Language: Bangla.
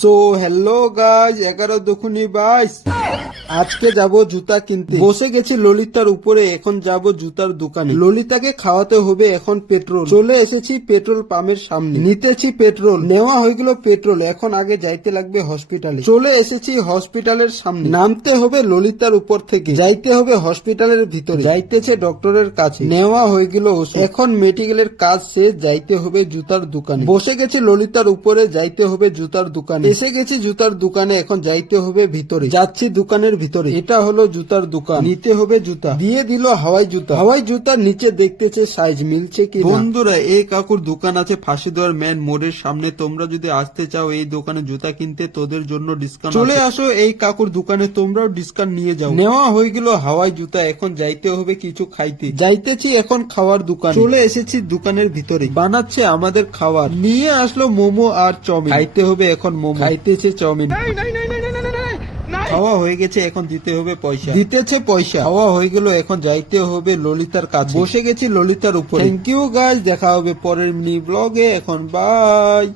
সো হ্যালো গাইস, 11 আজকে যাব জুতা কিনতে। বসে গেছি ললিতার উপরে, এখন যাব জুতার দোকানে। ললিতাকে খাওয়াতে হবে এখন পেট্রোল। চলে এসেছি পেট্রোল পাম্পের সামনে, নিতেছি পেট্রোল। নেওয়া হয়ে গেল পেট্রোল, এখন আগে যাইতে লাগবে হসপিটালে। চলে এসেছি হসপিটালের সামনে, নামতে হবে ললিতার উপর থেকে, যাইতে হবে হসপিটালের ভিতরে, যাইতেছে ডক্টরের কাছে। নেওয়া হয়ে গেল ওষুধ, এখন মেডিকেলের কাজ শেষ, যাইতে হবে জুতার দোকানে। বসে গেছি ললিতার উপরে, যাইতে হবে জুতার দোকানে। এসে গেছি জুতার দোকানে, এখন যাইতে হবে ভিতরে। যাচ্ছি দোকানের ভিতরে, এটা হলো জুতার দোকান। নিতে হবে জুতা, দিয়ে দিল হাওয়াই জুতা। হাওয়াই জুতার নিচে দেখতেছে সাইজ মিলছে কি। বন্ধুরা, এই কাকুর দোকান আছে ফাঁসিদেওয়ার মেন মোড়ের সামনে। তোমরা যদি আসতে চাও এই দোকানে জুতা কিনতে, তোদের জন্য ডিসকাউন্ট। চলে আসো এই কাকুর দোকানে, তোমরাও ডিসকাউন্ট নিয়ে যাও। নেওয়া হয়ে গেল হাওয়াই জুতা, এখন যাইতে হবে কিছু খাইতে। যাইতেছি এখন খাওয়ার দোকান। চলে এসেছি দোকানের ভিতরে, বানাচ্ছে আমাদের খাবার। নিয়ে আসলো মোমো আর চাউমিন, খাইতে হবে এখন মোমো, খাইতেছে চাউমিন। খাওয়া হয়ে গেছে, এখন দিতে হবে পয়সা। দিতেছে পয়সা। খাওয়া হয়ে গেল, এখন যাইতে হবে ললিতার কাছে। বসে গেছি ললিতার উপরে। থ্যাংক ইউ গাইস, দেখা হবে পরের মিনি ব্লগে। এখন বাই।